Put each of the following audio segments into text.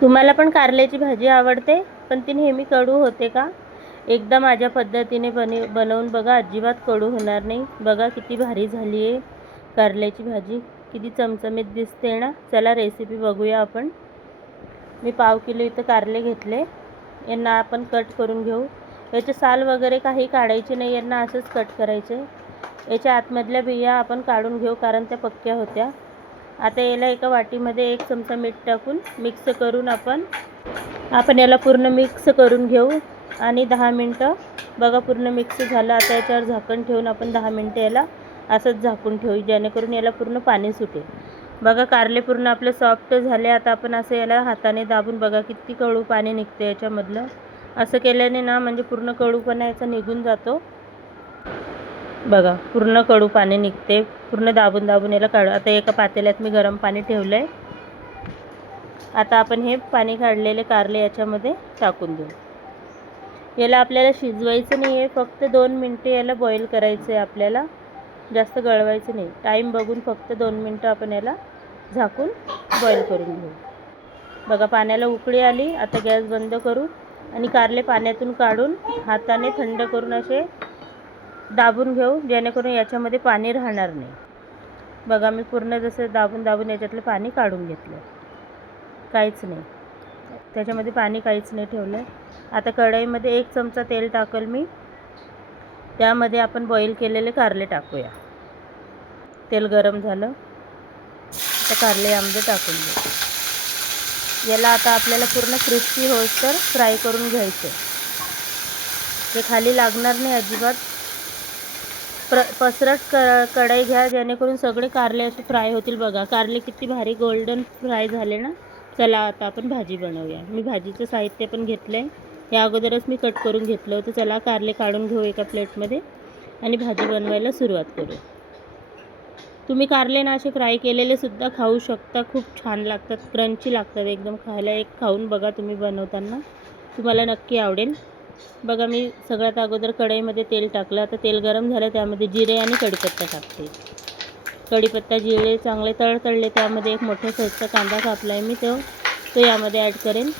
तुम्हाला पण कारल्याची भाजी आवडते, पण ती नेहमी कडू होते का? एकदा माझ्या पद्धतीने बनवून बघा, अजिबात कडू होणार नाही. बघा किती भारी झाली आहे कारल्याची भाजी, किती चमचमीत दिसते ना. चला रेसिपी बघूया आपण. मी पाव किलो इथं कारले घेतले. यांना आपण कट करून घेऊ. याचे साल वगैरे काही काढायचे नाही, यांना असंच कट करायचे. याच्या आतमधल्या बिया आपण काढून घेऊ, कारण त्या पक्क्या होत्या. आता याला एका वाटीमध्ये 1 चमचा मीठ टाकून मिक्स करून आपण याला पूर्ण मिक्स करून घेऊ. आणि 10 मिनटं बघा पूर्ण मिक्स झालं. आता याच्यावर झाकण ठेवून आपण 10 मिनटं याला असंच झाकून ठेवू, जेणेकरून याला पूर्ण पाणी सुटेल. बघा कारले पूर्ण आपले सॉफ्ट झाले. आता आपण असं याला हाताने दाबून बघा किती कडू पाणी निघते याच्यामधलं. असं केल्याने ना म्हणजे पूर्ण कडूपणा याचा निघून जातो. बघा पूर्ण कडू पाणी निघते. पूर्ण दाबून दाबून याला काढू. आता एका पातेल्यात मी गरम पाणी ठेवलं आहे. आता आपण हे पाणी काढलेले कारले याच्यामध्ये टाकून देऊ. याला आपल्याला शिजवायचं नाही आहे, फक्त 2 मिनटं याला बॉईल करायचं आहे आपल्याला, जास्त गळवायचं नाही. टाईम बघून फक्त 2 मिनटं आपण याला झाकून बॉईल करून घेऊ. बघा पाण्याला उकळी आली. आता गॅस बंद करू आणि कारले पाण्यातून काढून हाताने थंड करून असे दाबून घेऊ, जेणेकरून याच्यामध्ये पाणी राहणार नाही. बघा मी पूर्ण जसं दाबून दाबून याच्यातलं पाणी काढून घेतलं. काहीच नाही त्याच्यामध्ये, पाणी काहीच नाही ठेवलं. आता कढईमध्ये 1 चमचा तेल टाकल मी. त्यामध्ये आपण बॉईल केलेले कारले टाकूया. तेल गरम झालं. आता कारले यामध्ये टाकून देऊ. याला आता आपल्याला पूर्ण क्रिस्पी होईस्तोवर फ्राय करून घ्यायचं. ते खाली लागणार नाही अजिबात. पसरट कढई घ्या, जेणेकरून सगळे कारले असे फ्राय होतील. बघा कारले किती भारी गोल्डन फ्राय झाले ना. चला आता आपण भाजी बनवूया. मी भाजीचं साहित्य पण घेतलं आहे. या अगोदरच मी कट करून घेतलं होतं. चला कारले काढून घेऊ एका प्लेटमध्ये आणि भाजी बनवायला सुरुवात करू. तुम्ही कारले ना असे फ्राय केलेले सुद्धा खाऊ शकता. खूप छान लागतात, क्रंची लागतात एकदम खायला. एक खाऊन बघा तुम्ही बनवताना, तुम्हाला नक्की आवडेल. बघा मी सगळ्यात अगोदर कढईमध्ये तेल टाकलं. आता तेल गरम झालं, त्यामध्ये जिरे आणि कढीपत्ता टाकते. कढीपत्ता जिरे चांगले तळतळले. त्यामध्ये एक मोठ्या साईजचा कांदा कापला आहे मी, तो यामध्ये ॲड करेन.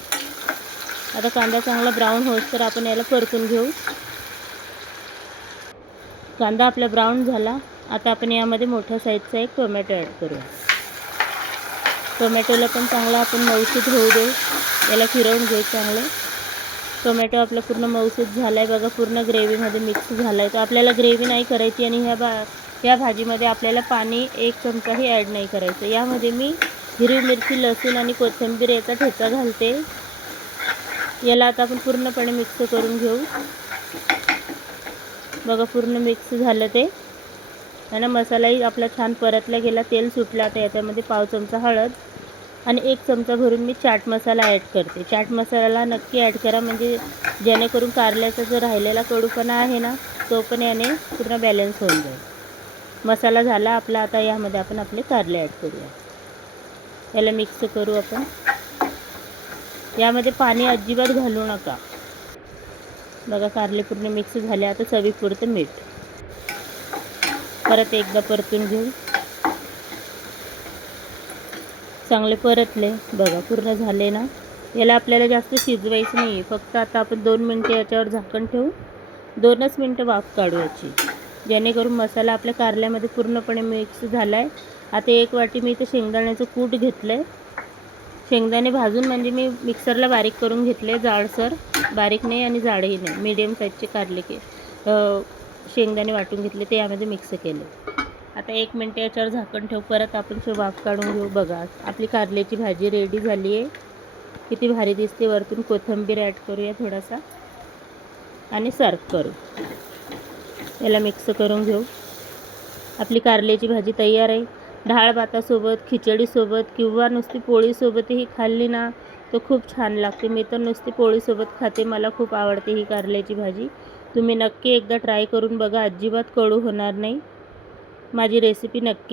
आता कांदा चांगला ब्राऊन होस तर आपण याला परतून घेऊ. कांदा आपला ब्राऊन झाला. आता आपण यामध्ये मोठ्या साईजचा एक टोमॅटो ॲड करूया. टोमॅटोला पण चांगला आपण मऊसूत होऊ देऊ. याला फिरवून घेऊ चांगलं. टोमॅटो आपला पूर्ण मऊसूत झाला आहे. बघा पूर्ण ग्रेव्हीमध्ये मिक्स झाला आहे. तर आपल्याला ग्रेव्ही नाही करायची आणि ह्या भाजीमध्ये आपल्याला पाणी 1 चमचाही ॲड नाही करायचं. यामध्ये मी हिरवी मिरची, लसूण आणि कोथिंबीर याचा ठेचा घालते. याला आता आपण पूर्णपणे मिक्स करून घेऊ. बघा पूर्ण मिक्स झालं ते आणि मसालाही आपला छान परतला गेला, तेल सुटलं. आता याच्यामध्ये पाव चमचा हळद आणि 1 चमचा भरून मी चाट मसाला ॲड करते. चाट मसाला नक्की ॲड करा, म्हणजे जेणेकरून कारल्याचा जो राहिलेला कडूपणा आहे ना, तो पण याने पूर्ण बॅलन्स होऊन जाईल. मसाला झाला आपला. आता यामध्ये आपण आपले कारले ॲड करूया. याला मिक्स करू आपण. यामध्ये पाणी अजिबात घालू नका. बघा कारले पूर्ण मिक्स झाले. आता चवीपुरतं मीठ परत एकदा परतून घेऊ. चांगले परतले. बघा पूर्ण झाले ना. याला आपल्याला जास्त शिजवायचं नाही, फक्त आता आपण 2 मिनटं याच्यावर झाकण ठेवू. 2च मिनटं वाफ काढू याची, जेणेकरून मसाला आपल्या कारल्यामध्ये पूर्णपणे मिक्स झाला आहे. आता 1 वाटी मी इथे शेंगदाण्याचं कूट घेतलं आहे. शेंगदाणे भाजून म्हणजे मी मिक्सरला बारीक करून घेतले. जाडसर बारीक नाही आणि जाडही नाही, मीडियम साईजचे कारले शेंगदाणे वाटून घेतले, ते यामध्ये मिक्स केले. आता 1 मिनटं याच्यावर झाकण ठेवू. परत आपण वाफ काढून घेऊ. बघा आपली कारल्याची भाजी रेडी झाली आहे. किती भारी दिसते. वरतून कोथिंबीर ॲड करूया थोडासा आणि सर्व करू. याला मिक्स करून घेऊ. आपली कारल्याची भाजी तयार आहे. डाळ भातासोबत, खिचडीसोबत किंवा नुसती पोळीसोबतही खाल्ली ना तर खूप छान लागते. मी तर नुसती पोळीसोबत खाते, मला खूप आवडते ही कारल्याची भाजी. तुम्ही नक्की एकदा ट्राय करून बघा, अजिबात कडू होणार नाही. माझी रेसिपी नक्की